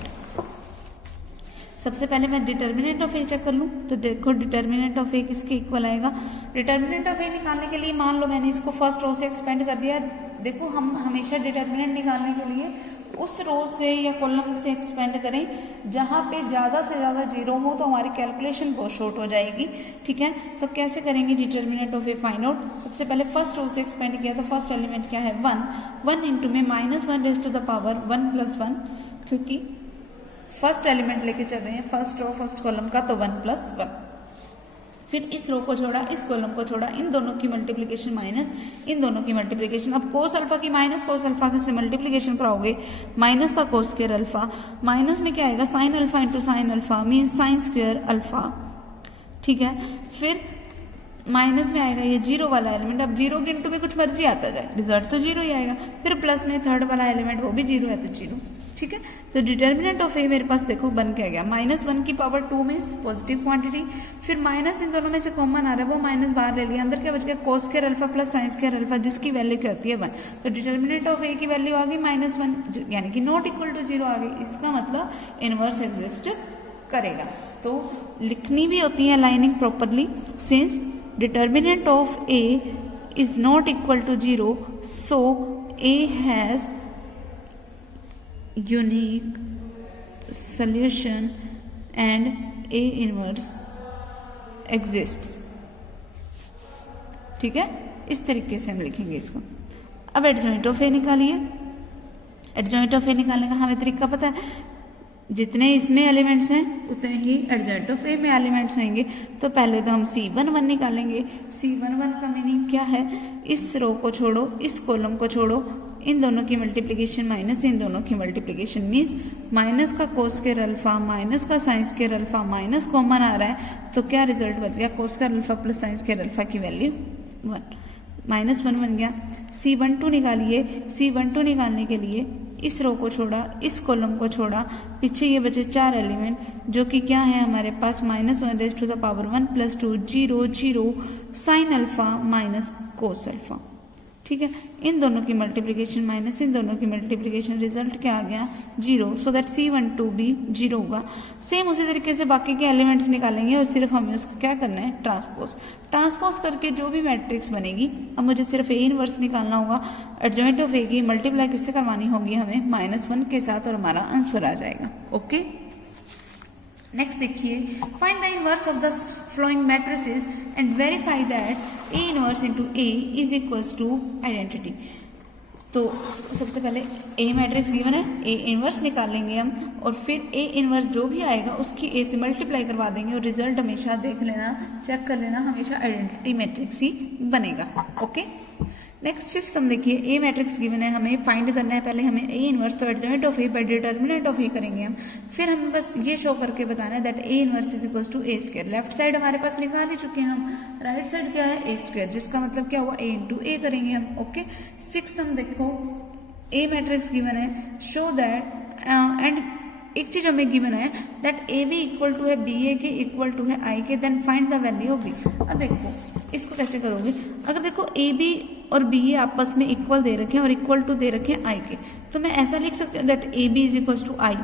सबसे पहले मैं डिटर्मिनेंट ऑफ ए चेक कर लूँ। तो देखो डिटर्मिनेंट ऑफ ए किसके इक्वल आएगा। डिटर्मिनेंट ऑफ ए निकालने के लिए मान लो मैंने इसको फर्स्ट रो से एक्सपेंड कर दिया, देखो हम हमेशा डिटर्मिनेंट निकालने के लिए उस रो से या कॉलम से एक्सपेंड करें जहाँ पे ज़्यादा से ज़्यादा जीरो हो, तो हमारी कैलकुलेशन बहुत शॉर्ट हो जाएगी। ठीक है, तो कैसे करेंगे determinant of A find out. सबसे पहले फर्स्ट रो से एक्सपेंड किया तो फर्स्ट एलिमेंट क्या है 1, 1 इंटू में -1 रेज़ टू द पावर 1 + 1, क्योंकि फर्स्ट एलिमेंट लेके चल रहे हैं फर्स्ट रो फर्स्ट कॉलम का, तो 1 + 1। फिर इस रो को छोड़ा, इस कॉलम को छोड़ा, इन दोनों की मल्टीप्लिकेशन माइनस इन दोनों की मल्टीप्लिकेशन। अब कोस अल्फा की माइनस कोस अल्फा से मल्टीप्लिकेशन कराओगे, माइनस का कोस स्क्वायर अल्फा, माइनस में क्या आएगा sine alpha into sine alpha means sign square alpha. ठीक है, फिर माइनस में आएगा ये जीरो वाला एलिमेंट। अब जीरो के इंटू में कुछ मर्जी आता जाए, रिजल्ट तो जीरो ही आएगा। फिर प्लस में थर्ड वाला एलिमेंट वो भी जीरो है तो जीरो। ठीक है, तो डिटर्मिनेंट ऑफ ए मेरे पास देखो बन के आ गया -1 की पावर 2 मीन्स पॉजिटिव क्वांटिटी। फिर माइनस इन दोनों में से कॉमन आ रहा है, वो माइनस बाहर ले लिया, अंदर क्या बच गया cos square alpha plus sine square alpha, जिसकी वैल्यू क्या होती है 1। तो डिटर्मिनेंट ऑफ ए की वैल्यू आ गई -1, यानी कि नॉट इक्वल टू 0 आ गई। इसका मतलब इनवर्स एग्जिस्ट करेगा। तो लिखनी भी होती है lining properly. Since determinant of A is not equal to 0, so A has unique solution and A inverse exists। ठीक है, इस तरीके से हम लिखेंगे इसको। अब एडजॉइंट ऑफ ए निकालिए। एडजॉइंट ऑफ ए निकालने का हमें तरीका पता है, जितने इसमें एलिमेंट्स हैं उतने ही एडजॉइंट ऑफ ए में एलिमेंट्स होंगे। तो पहले तो हम C11 निकालेंगे। C11 का मीनिंग क्या है, इस रो को छोड़ो, इस कॉलम को छोड़ो, इन दोनों की मल्टीप्लिकेशन माइनस इन दोनों की मल्टीप्लिकेशन मीन्स माइनस का कोस स्क्वायर अल्फा माइनस का sine square alpha minus common आ रहा है, तो क्या रिजल्ट बच गया cos square alpha plus sine square alpha की वैल्यू 1, -1 बन गया। C12 निकालिए। C12 निकालने के लिए इस रो को छोड़ा, इस कॉलम को छोड़ा, पीछे ये बचे 4 एलिमेंट जो कि क्या है हमारे पास -1 raise to the power 1 + 2 0 0 sine alpha minus cos alpha. ठीक है, इन दोनों की मल्टीप्लिकेशन माइनस इन दोनों की मल्टीप्लिकेशन, रिजल्ट क्या आ गया 0, सो दैट C12 भी 0 होगा। सेम उसी तरीके से बाकी के एलिमेंट्स निकालेंगे और सिर्फ हमें उसको क्या करना है ट्रांसपोज करके जो भी मैट्रिक्स बनेगी। अब मुझे सिर्फ ए इनवर्स निकालना होगा। एडजॉइंट ऑफ ए की मल्टीप्लाई किससे करवानी होगी हमें -1 के साथ, और हमारा आंसर आ जाएगा। ओके, नेक्स्ट देखिए, find the inverse of the following matrices and verify that A inverse into A is equals to identity. तो सबसे पहले ए मैट्रिक्स गिवन है, ए इनवर्स निकालेंगे हम, और फिर ए इनवर्स जो भी आएगा उसकी ए से मल्टीप्लाई करवा देंगे, और रिजल्ट हमेशा देख लेना, चेक कर लेना, हमेशा आइडेंटिटी मैट्रिक्स ही बनेगा। ओके, नेक्स्ट फिफ्थ सम देखिए, ए मैट्रिक्स गिवन है, हमें फाइंड करना है पहले हमें ए इनवर्स, तो adjoint of A by determinant of A करेंगे हम। फिर हमें बस ये शो करके बताना है that A inverse is equals to A square. Left side हमारे पास निकाल ही चुके हैं हम, राइट साइड क्या है ए स्क्वायर, जिसका मतलब क्या हुआ ए इंटू ए करेंगे हम। ओके, सिक्स सम देखो, ए मैट्रिक्स गिवन है, शो दैट एंड एक चीज हमें गिवन है that A B equal to है बी ए के इक्वल टू है आई के, then find the value of B. अब देखो इसको कैसे करोगे, अगर देखो ए बी और बी ए आपस में इक्वल दे रखे हैं और इक्वल टू दे रखे हैं आई के, तो मैं ऐसा लिख सकती हूँ that A B is equal to I.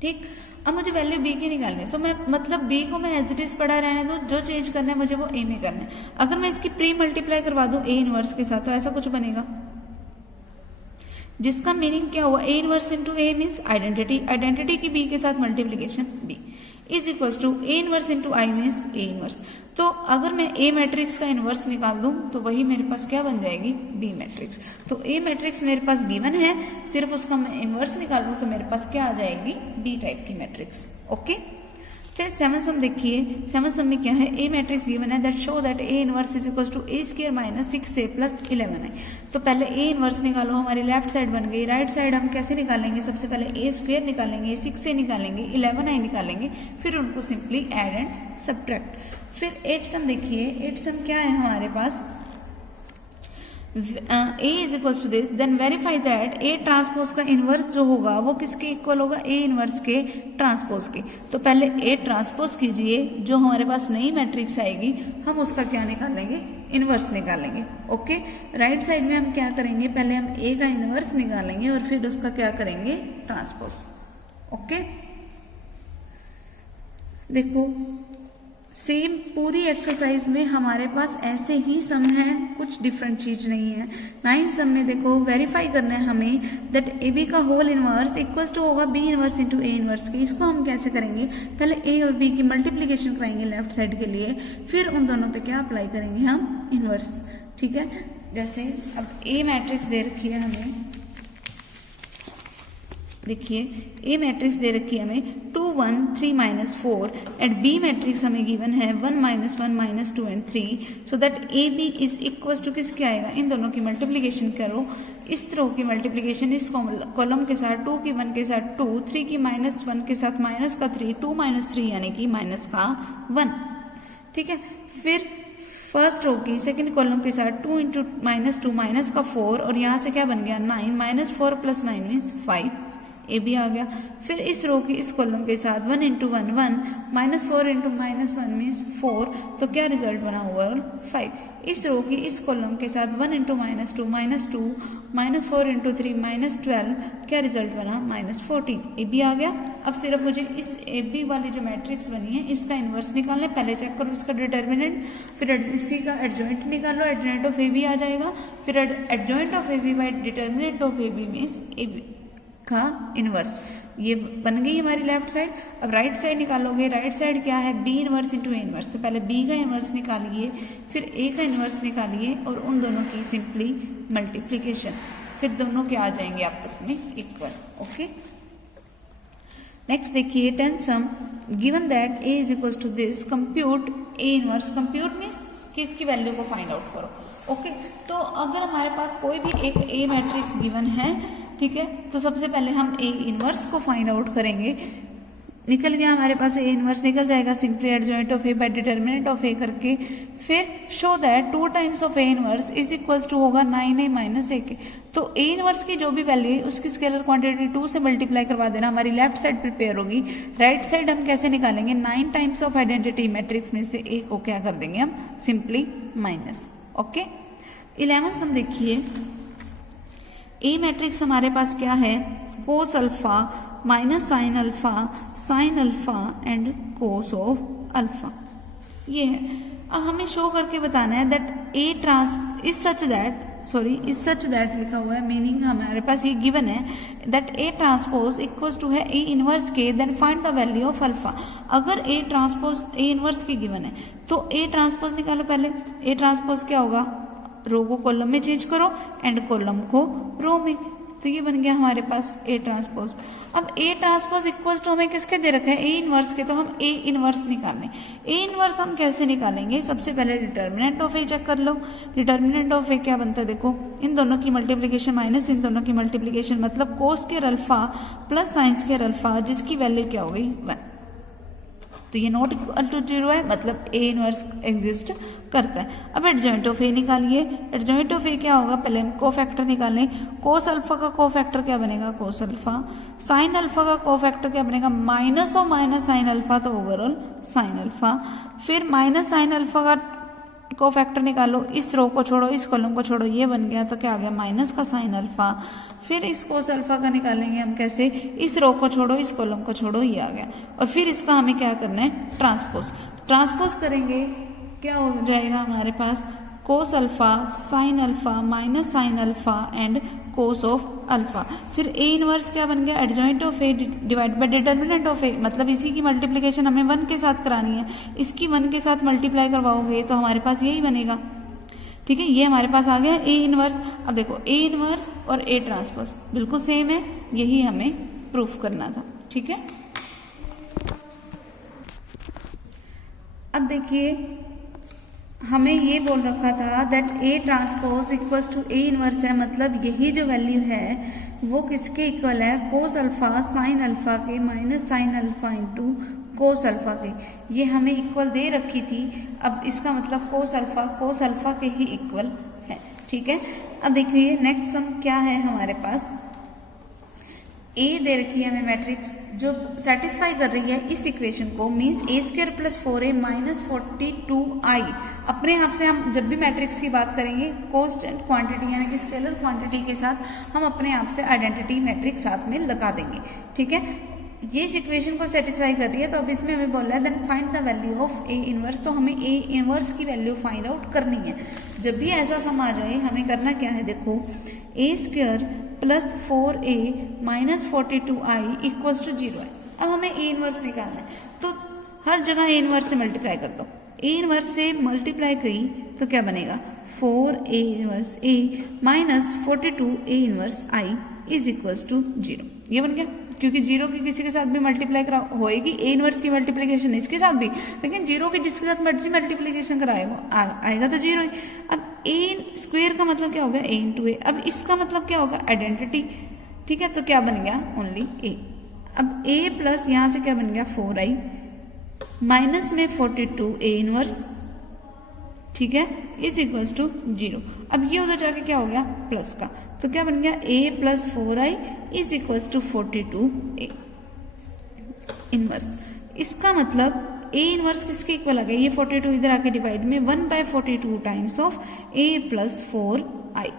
ठीक, अब मुझे वैल्यू बी की निकालनी है, तो मैं मतलब बी को मैं एज इट इज पढ़ा रहने दो, जो चेंज करना है मुझे वो ए में करना है। अगर मैं इसकी प्री मल्टीप्लाई करवा दूं ए इनवर्स के साथ, तो ऐसा कुछ बनेगा, जिसका मीनिंग क्या हुआ, A inverse into A means identity, identity की बी के साथ multiplication B is equal to A inverse into I means A inverse. तो अगर मैं ए मैट्रिक्स का इनवर्स निकाल दूं तो वही मेरे पास क्या बन जाएगी, बी मैट्रिक्स। तो ए मैट्रिक्स मेरे पास गिवन है, सिर्फ उसका मैं इनवर्स निकालूं तो मेरे पास क्या आ जाएगी, बी टाइप की मैट्रिक्स। ओके, फिर सेवन सम देखिए, सेवन सम में क्या है, ए मैट्रिक्स गिवन है that show that A inverse is equal to A square minus 6a plus 11 है। तो पहले ए इनवर्स निकालो, हमारी लेफ्ट साइड बन गई। राइट साइड हम कैसे निकालेंगे, सबसे पहले ए स्क्वायर निकालेंगे, 6a निकालेंगे, 11i निकालेंगे, फिर उनको सिंपली ऐड एंड सब्ट्रैक्ट। फिर 8 सम देखिए, 8 सम क्या है हमारे पास, A is equal to this, then verify that A transpose का इनवर्स जो होगा वो किसके इक्वल होगा, A इनवर्स के ट्रांसपोज के। तो पहले A ट्रांसपोज कीजिए, जो हमारे पास नई मैट्रिक्स आएगी हम उसका क्या निकालेंगे, इनवर्स निकालेंगे। ओके, राइट साइड में हम क्या करेंगे, पहले हम A का इनवर्स निकालेंगे और फिर उसका क्या करेंगे, ट्रांसपोज। ओके, देखो सेम पूरी एक्सरसाइज में हमारे पास ऐसे ही सम है, कुछ डिफरेंट चीज नहीं है। 9 सम में देखो वेरीफाई करना है हमें दैट ए बी का होल इनवर्स इक्वल्स टू होगा B inverse into A inverse के। इसको हम कैसे करेंगे, पहले ए और बी की मल्टीप्लीकेशन कराएंगे लेफ्ट साइड के लिए, फिर उन दोनों पे क्या अप्लाई करेंगे हम, इनवर्स। ठीक है, जैसे अब ए मैट्रिक्स दे रखी है हमें, देखिए ए मैट्रिक्स दे रखी है हमें 2 1 3 -4 एंड बी मैट्रिक्स हमें गिवन है 1 -1 -2 and 3, so that A B is equal to किसके आएगा, इन दोनों की मल्टीप्लीकेशन करो। इस रो की मल्टीप्लीकेशन इस कॉलम के साथ 2 की 1 के साथ 2, 3 की -1 के साथ माइनस का 3, 2 - 3 यानी कि माइनस का 1। ठीक है, फिर फर्स्ट रो की सेकंड कॉलम के साथ 2 इंटू -2 माइनस का 4 और यहाँ से क्या बन गया 9, -4 + 9 मीन्स 5, ए भी आ गया। फिर इस रो की इस कॉलम के साथ 1 इंटू 1 1, -4 इंटू -1 मीन्स 4, तो क्या रिजल्ट बना ओवरऑल 5। इस रो की इस कॉलम के साथ 1 इंटू -2 -2, -4 इंटू 3 -12, क्या रिजल्ट बना -14, ए भी आ गया। अब सिर्फ मुझे इस ए बी वाली जो मैट्रिक्स बनी है इसका इन्वर्स निकालना है, पहले चेक करो इसका डिटर्मिनेंट, फिर इसी का एडजॉइंट निकालो, एडजॉइंट ऑफ ए बी आ जाएगा, फिर adjoint of A B by determinant of A B means A B का इनवर्स। ये बन गई हमारी लेफ्ट साइड। अब राइट साइड निकालोगे, राइट साइड क्या है, B inverse into A inverse, तो पहले बी का इनवर्स निकालिए, फिर ए का इनवर्स निकालिए और उन दोनों की सिंपली मल्टीप्लीकेशन, फिर दोनों क्या आ जाएंगे आपस में इक्वल। ओके, नेक्स्ट देखिए 10 sum given that A is equal to this, compute A inverse. Compute means कि इसकी वैल्यू को फाइंड आउट करो। ओके, तो अगर हमारे पास कोई भी एक ए मैट्रिक्स गिवन है, ठीक है, तो सबसे पहले हम ए इनवर्स को फाइंड आउट करेंगे। निकल गया हमारे पास ए इनवर्स, निकल जाएगा simply adjoint of A by determinant of A करके। फिर show that 2 times of A inverse is equals to होगा 9a माइनस ए के। तो ए इनवर्स की जो भी वैल्यू है उसकी स्केलर क्वांटिटी 2 से मल्टीप्लाई करवा देना, हमारी लेफ्ट साइड प्रिपेयर होगी। राइट साइड हम कैसे निकालेंगे, 9 टाइम्स ऑफ आइडेंटिटी मैट्रिक्स में से ए को क्या कर देंगे हम, सिंपली माइनस। ओके, 11 सम देखिए, ए मैट्रिक्स हमारे पास क्या है, cos alpha minus sine alpha and cos of alpha, ये है। अब हमें शो करके बताना है that A trans is such that लिखा हुआ है, मीनिंग हमारे पास ये गिवन है that A transpose equals to है ए इनवर्स के, then find the value of alpha. अगर ए ट्रांसपोज ए इनवर्स के गिवन है तो ए ट्रांसपोज निकालो पहले। ए ट्रांसपोज क्या होगा, रो को कॉलम में चेंज करो एंड कॉलम को रो में, तो ये बन गया हमारे पास ए ट्रांसपोज। अब ए ट्रांसपोज इक्वल्स टू हमें किसके दे रखा है, ए इनवर्स के, तो हम ए इनवर्स निकालें। ए इनवर्स हम कैसे निकालेंगे, सबसे पहले डिटर्मिनेंट ऑफ ए चेक कर लो। डिटर्मिनेंट ऑफ ए क्या बनता है, देखो इन दोनों की मल्टीप्लीकेशन माइनस इन दोनों की मल्टीप्लीकेशन, मतलब कोस square alpha plus sine square alpha, जिसकी वैल्यू क्या हो गई 1। तो ये नॉट इक्वल टू 0 है, मतलब ए इनवर्स एग्जिस्ट करता है। अब एडजॉइंट ऑफ ए निकालिए। एडजॉइंट ऑफ ए क्या होगा, पहले हम कोफैक्टर निकालें। कोस अल्फा का कोफैक्टर क्या बनेगा, कोस अल्फा। साइन अल्फा का कोफैक्टर क्या बनेगा, माइनस और माइनस साइन अल्फा, तो ओवरऑल साइन अल्फा। फिर माइनस साइन अल्फा का कोफैक्टर निकालो, इस रो को छोड़ो इस कॉलम को छोड़ो, ये बन गया, तो क्या आ गया माइनस का साइन अल्फा। फिर इस कोस अल्फा का निकालेंगे हम कैसे, इस रो को छोड़ो इस कॉलम को छोड़ो, ये आ गया। और फिर इसका हमें क्या करना है, ट्रांसपोज करेंगे, क्या हो जाएगा हमारे पास, cos alpha sine alpha minus sine alpha and cos of alpha. फिर ए इनवर्स क्या बन गया, adjoint of A divide by determinant of A, मतलब इसी की मल्टीप्लीकेशन हमें 1 के साथ करानी है, इसकी 1 के साथ मल्टीप्लाई करवाओगे तो हमारे पास यही बनेगा। ठीक है, ये हमारे पास आ गया ए इनवर्स। अब देखो ए इनवर्स और ए ट्रांसपोज बिल्कुल सेम है, यही हमें प्रूफ करना था। ठीक है, अब देखिए हमें ये बोल रखा था that A transpose equals to A inverse है, मतलब यही जो वैल्यू है वो किसके इक्वल है, कोस अल्फा साइन अल्फा के minus sine alpha into cos alpha के। ये हमें इक्वल दे रखी थी, अब इसका मतलब कोस अल्फा के ही इक्वल है। ठीक है, अब देखिए नेक्स्ट सम क्या है हमारे पास, ए दे रखी है हमें मैट्रिक्स जो सेटिस्फाई कर रही है इस इक्वेशन को, means A square plus 4a minus 42i। अपने आप से हम जब भी मैट्रिक्स की बात करेंगे कांस्टेंट क्वांटिटी यानी कि स्केलर क्वांटिटी के साथ हम अपने आप से आइडेंटिटी मैट्रिक्स साथ में लगा देंगे। ठीक है, ये इस इक्वेशन को सेटिस्फाई कर रही है, तो अब इसमें हमें बोला है then find the value of A inverse, तो हमें ए इनवर्स की वैल्यू फाइंड आउट करनी है। जब भी ऐसा सम आ जाए हमें करना क्या है, देखो A square plus 4a minus 42i equals to 0 है। अब हमें ए इनवर्स निकालना है, तो हर जगह ए इनवर्स से मल्टीप्लाई कर दो। ए इनवर्स से मल्टीप्लाई करी तो क्या बनेगा, 4a inverse a minus 42a inverse i is equals to 0। ये बन गया, क्योंकि 0 की किसी के साथ भी मल्टीप्लाई करा होएगी, ए इनवर्स की मल्टीप्लीकेशन इसके साथ भी, लेकिन 0 की जिसके साथ मर्जी मल्टीप्लीकेशन कराएगा आएगा तो 0 ही। अब ए स्क्वायर का मतलब क्या होगा, a इंटू ए। अब इसका मतलब क्या होगा, आइडेंटिटी, ठीक है। तो क्या बन गया, ओनली ए। अब a प्लस यहाँ से क्या बन गया 4i माइनस में 42a इनवर्स, ठीक है, इज इक्वल्स टू 0। अब ये उधर जाके क्या हो गया, प्लस का, तो क्या बन गया a plus 4i is equals to 42a inverse. इसका मतलब a इनवर्स किसके इक्वल आ गया, ये 42 इधर आके डिवाइड में 1/42 times of a plus 4i,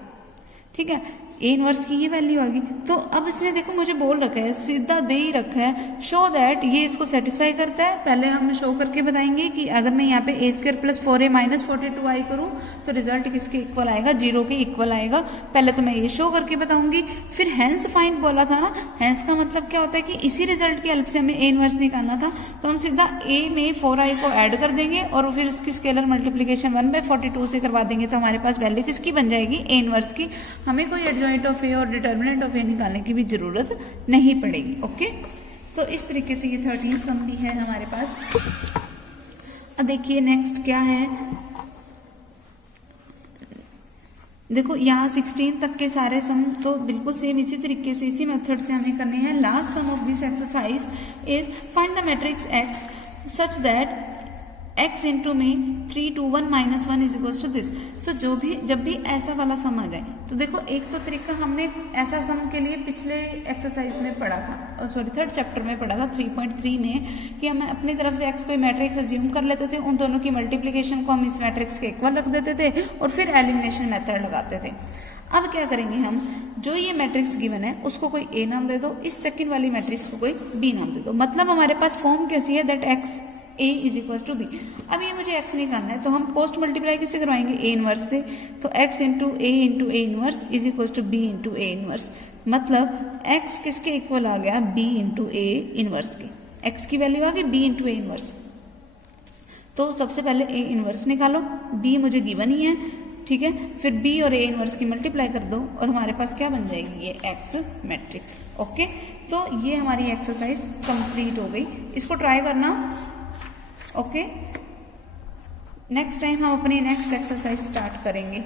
ठीक है। ए इनवर्स की ये वैल्यू आ गई। तो अब इसने देखो मुझे बोल रखा है, सीधा दे ही रखा है, शो दैट ये इसको सेटिस्फाई करता है। पहले हम शो करके बताएंगे कि अगर मैं यहाँ पे ए square plus 4a minus 42i करूँ तो रिजल्ट किसके इक्वल आएगा, 0 के इक्वल आएगा। पहले तो मैं ये शो करके बताऊंगी, फिर हैंस फाइंड बोला था ना, हैंस का मतलब क्या होता है कि इसी रिजल्ट की हेल्प से हमें ए इनवर्स निकालना था, तो हम सीधा ए में 4i को ऐड कर देंगे और फिर उसकी स्केलर मल्टीप्लीकेशन 1/42 से करवा देंगे, तो हमारे पास वैल्यू किसकी बन जाएगी, ए इनवर्स की। हमें कोई एडजॉइंट ऑफ ए और डिटर्मिनेंट ऑफ ए निकालने की भी जरूरत नहीं पड़ेगी। ओके, तो इस तरीके से ये 13 सम भी है हमारे पास। अब देखिए नेक्स्ट क्या है, देखो यहाँ 16 तक के सारे सम तो बिल्कुल सेम इसी तरीके से इसी मेथड से हमें करने हैं। Last sum of this exercise is find the matrix X such that x into में 3 2 1 minus 1 is equals to this. तो जब भी ऐसा वाला सम आ जाए, तो देखो एक तो तरीका हमने ऐसा सम के लिए पिछले एक्सरसाइज में पढ़ा था, सॉरी थर्ड चैप्टर में पढ़ा था 3.3 में, कि हम अपनी तरफ से x कोई मैट्रिक्स अज्यूम कर लेते थे, उन दोनों की मल्टीप्लीकेशन को हम इस मैट्रिक्स के इक्वल रख देते थे और फिर एलिमिनेशन मेथड लगाते थे। अब क्या करेंगे हम, जो ये मैट्रिक्स गिवन है उसको कोई a नाम दे दो, इस सेकंड वाली मैट्रिक्स को कोई b नाम दे दो। मतलब हमारे पास फॉर्म कैसी है, that x a is equal to बी। अब ये मुझे x नहीं करना है, तो हम पोस्ट मल्टीप्लाई किससे करवाएंगे, a इनवर्स से। तो x into a inverse is equal to b into a inverse. मतलब x किसके इक्वल आ गया, b इंटू a इनवर्स के। x की वैल्यू आ गई b इंटू a इनवर्स। तो सबसे पहले a इनवर्स निकालो, b मुझे गिवन ही है, ठीक है। फिर b और a इनवर्स की मल्टीप्लाई कर दो और हमारे पास क्या बन जाएगी, ये x मैट्रिक्स। ओके, तो ये हमारी एक्सरसाइज कंप्लीट हो गई। इसको ट्राई करना। ओके, नेक्स्ट टाइम हम अपनी नेक्स्ट एक्सरसाइज स्टार्ट करेंगे।